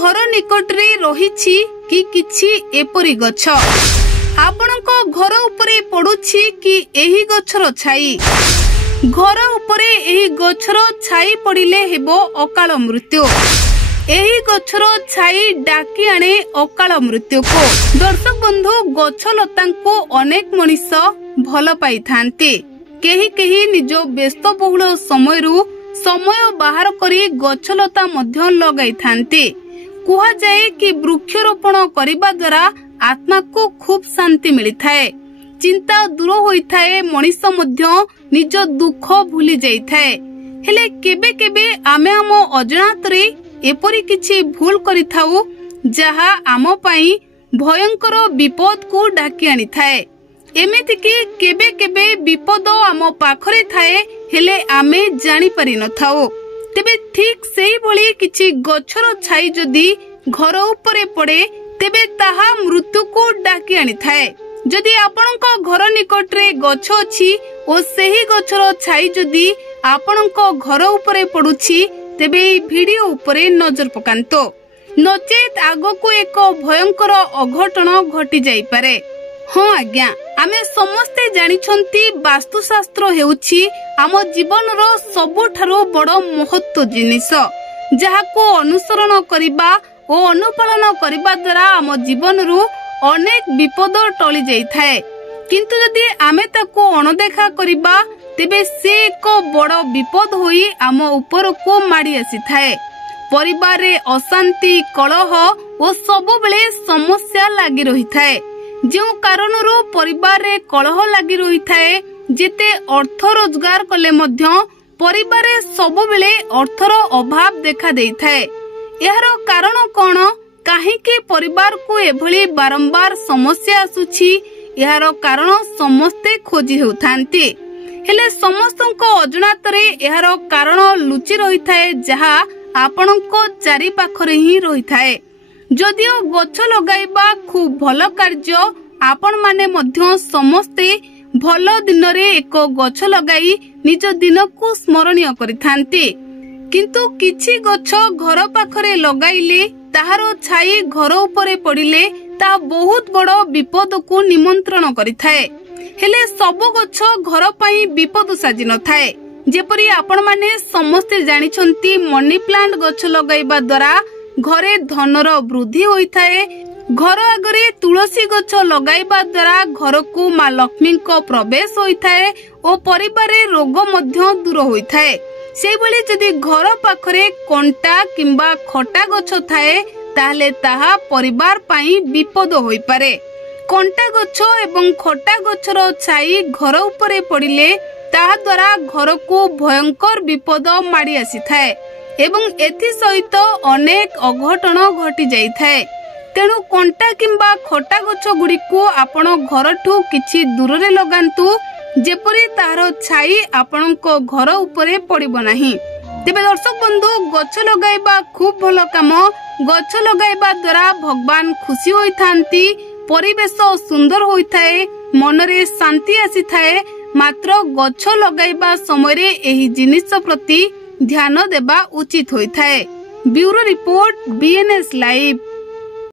घर निकट रे रहिछि कि किछि एपरि गछ आपणको घर उपरे पडुछि कि एही गछर छाई घर उपरे एही गछर छाई पडिले हेबो अकाल मृत्यु एही गछर छाई डाकी आणे अकाल मृत्यु को। दर्शक बंधु गछ लतांको अनेक मनीष भल पाई थांती केही केही निज व्यस्तबहुल समय बाहर करी गछलता मध्य लगाई थांती। कुहा जाए कि वृक्षरोपण करिबा द्वारा आत्मा को खूब शांति मिलिथाए चिंता दूर होइथाए मनीष मध्य निज दुख भूली जाइथाए। हेले केबे केबे आमे आम अजनातरे एपरि किछि भूल करिथाउ जहा आम पई भयंकर विपद को डाकी आनी थाए। एमिति कि केबे केबे विपद आम पाखरे थाए हेले आमे जानी पारि न थाओ। तेबे ठीक सेही भली किछि गछर छाई जदी घर उपरे पड़े तेबे ताहा मृत्यु को डाकी आनी थाए। जदि आपणको घर निकट रे गछ अछि ओ सेही गछर छाई जदी आपणको घर उपरे पडुछि तेबे वीडियो उपरे नजर पकांतो नचेत आगो को एक भयंकर अघटन घटी जाई पारे। हाँ आज्ञा आमे समस्ते जानिछंती वास्तुशास्त्र हेउछि आम जीवनर सबुठारो बड़ महत्व जिनिस जाहाको अनुसरण करिबा ओ अनुपालन करिबा द्वारा आम जीवनरु अनेक विपद टली जाई थाए। किंतु यदि आमे ताको अणदेखा करिबा तेबे से एक बड़ विपद होई आम ऊपर को माड़ी आसी थाए। परिवार रे अशांति कलह ओ सब बेले समस्या लागी रही थाए जो कारणरो परिवार रे कलह लागी रही थाए। जेते अर्थ रोजगार कले मध्य परिवार रे सब बेले अर्थर अभाव देखा देई थाए। यार कारण कोन काहे के परिवार को एभली बारंबार समस्या आसुछि यार कारण समस्ते खोजी हेउथांती हेले समस्तंको अजनातरे यार कारण लुचि रही थाए जहा आपणको चारि पाखरे ही रही थाए। जदियो गछ लगाइबा खूब भल कार्य आपण माने मध्य समस्ते भल दिन रे एक गछ लगाई निज दिन को स्मरणीय करिथांती किंतु किछि गछ घर पाखरे लगाइले ताहारो छाई घर उपरे पड़िले ता बहुत बड़ विपद को निमंत्रण करिथाए। हेले सब गछ घर पई विपद साजी न थाए। जेपरि आपण माने समस्ते जानिछंती मनी प्लांट गछ लगाइबा द्वारा घरे धनर वृद्धि होइथाए। घर आगरे तुलसी गछ लगाइबा द्वारा घर को मां लक्ष्मी को प्रवेश होइथाए ओ परिवार रे रोग मध्य दूर होइथाए। से भली जदि घर पाखरे कंटा किंबा खटा गछ थाए ताहले ताहा परिवार पाई विपद होई पारे। कंटा गछ एवं खटा गछर छाई घर उपरे पड़िले ताहा द्वारा घर को भयंकर विपद माड़ी आसी थाए एवं एथि सहित अनेक अघटन घटी जाई थाए। तेणु कंटा किंबा खटा गछ गुडी को आपण घरठू किछि दूर रे लगांतु जेपरि तार छाई आपणको घर उपरे पड़िबो नाही। तेबे दर्शक बंधु गछ लगाइबा खूब भल काम। गछ लगाइबा द्वारा भगवान खुशी होई थांती परिवेश सुंदर होई थाए मन रे शांति आसी थाए। मात्र गछ लगाइबा समय रे एही जिनिस प्रति ध्यान देबा उचित होई थाए। Bureau report BNS live.